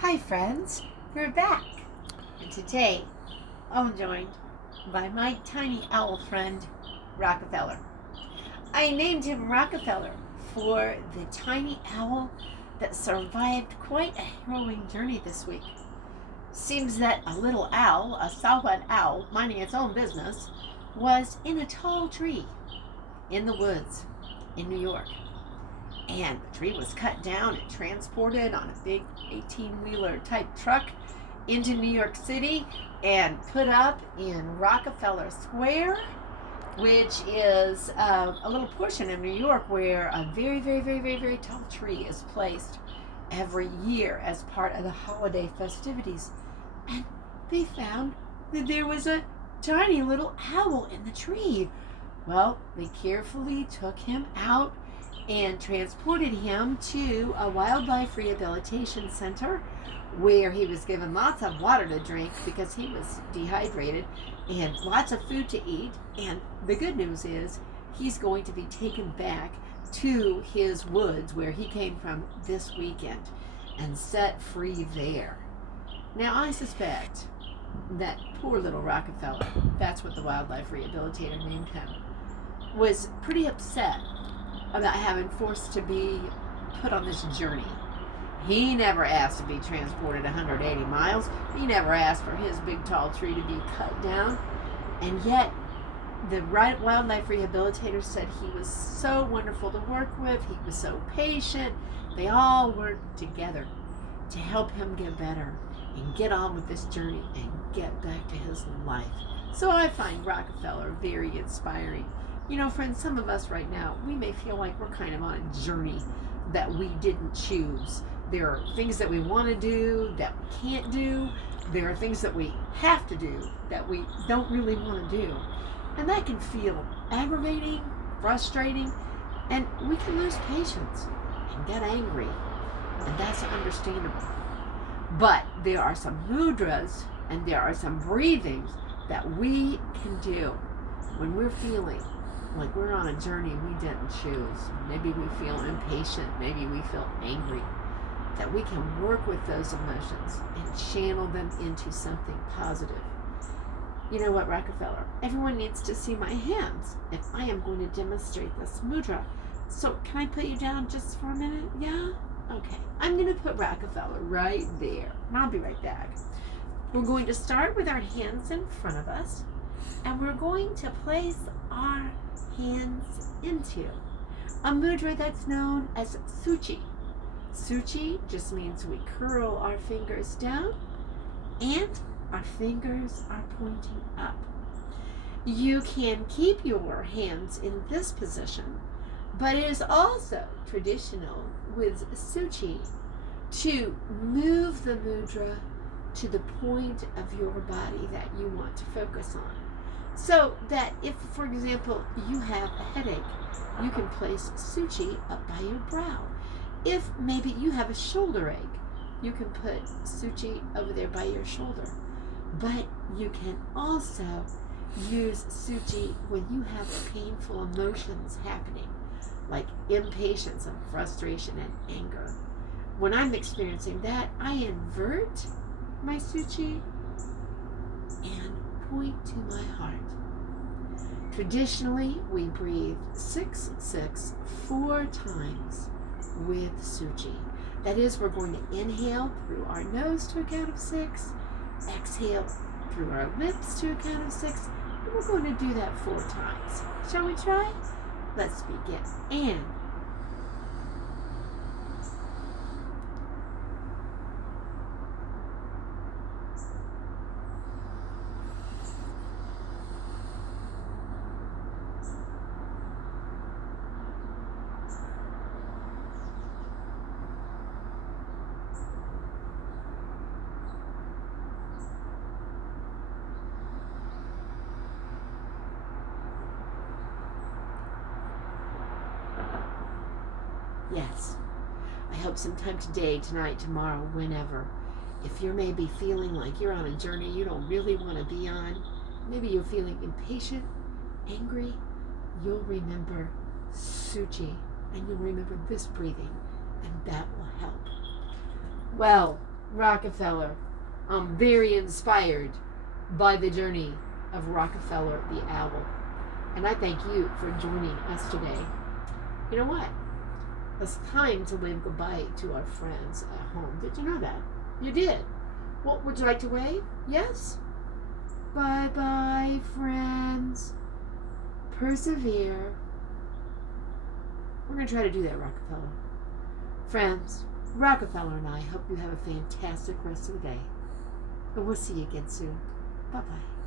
Hi friends, we're back, and today I'm joined by my tiny owl friend, Rockefeller. I named him Rockefeller for the tiny owl that survived quite a harrowing journey this week. Seems that a little owl, a southern owl, minding its own business, was in a tall tree in the woods in New York. And the tree was cut down and transported on a big 18-wheeler type truck into New York City and put up in Rockefeller Square, which is a little portion of New York where a very, very, very, very, very tall tree is placed every year as part of the holiday festivities. And they found that there was a tiny little owl in the tree. Well, they carefully took him out and transported him to a wildlife rehabilitation center where he was given lots of water to drink because he was dehydrated and lots of food to eat. And the good news is he's going to be taken back to his woods where he came from this weekend and set free there. Now, I suspect that poor little Rockefeller, that's what the wildlife rehabilitator named him, was pretty upset about having forced to be put on this journey. He never asked to be transported 180 miles. He never asked for his big tall tree to be cut down. And yet, the wildlife rehabilitator said he was so wonderful to work with. He was so patient. They all worked together to help him get better and get on with this journey and get back to his life. So I find Rockefeller very inspiring. You know, friends, some of us right now, we may feel like we're kind of on a journey that we didn't choose. There are things that we want to do that we can't do. There are things that we have to do that we don't really want to do. And that can feel aggravating, frustrating, and we can lose patience and get angry. And that's understandable. But there are some mudras and there are some breathings that we can do when we're feeling like we're on a journey we didn't choose. Maybe we feel impatient, maybe we feel angry, that we can work with those emotions and channel them into something positive. You know what, Rockefeller? Everyone needs to see my hands if I am going to demonstrate this mudra. So can I put you down just for a minute? Yeah? Okay. I'm going to put Rockefeller right there. And I'll be right back. We're going to start with our hands in front of us, and we're going to place our hands into a mudra that's known as suchi. Suchi just means we curl our fingers down and our fingers are pointing up. You can keep your hands in this position, but it is also traditional with suchi to move the mudra to the point of your body that you want to focus on. So that if, for example, you have a headache, you can place suchi up by your brow. If maybe you have a shoulder ache, you can put suchi over there by your shoulder. But you can also use suchi when you have painful emotions happening, like impatience and frustration and anger. When I'm experiencing that, I invert my suchi and point to my heart. Traditionally, we breathe 6-6 4 times with suchi. That is, we're going to inhale through our nose to a count of 6, exhale through our lips to a count of 6, and we're going to do that 4 times. Shall we try? Let's begin. And yes, I hope sometime today, tonight, tomorrow, whenever, if you're maybe feeling like you're on a journey you don't really want to be on, maybe you're feeling impatient, angry, you'll remember suchi and you'll remember this breathing, and that will help. Well, Rockefeller. I'm very inspired by the journey of Rockefeller the Owl. And I thank you for joining us today. You know what? It's time to wave goodbye to our friends at home. Did you know that? You did. What would you like to wave? Yes? Bye-bye, friends. Persevere. We're going to try to do that, Rockefeller. Friends, Rockefeller and I hope you have a fantastic rest of the day. And we'll see you again soon. Bye-bye.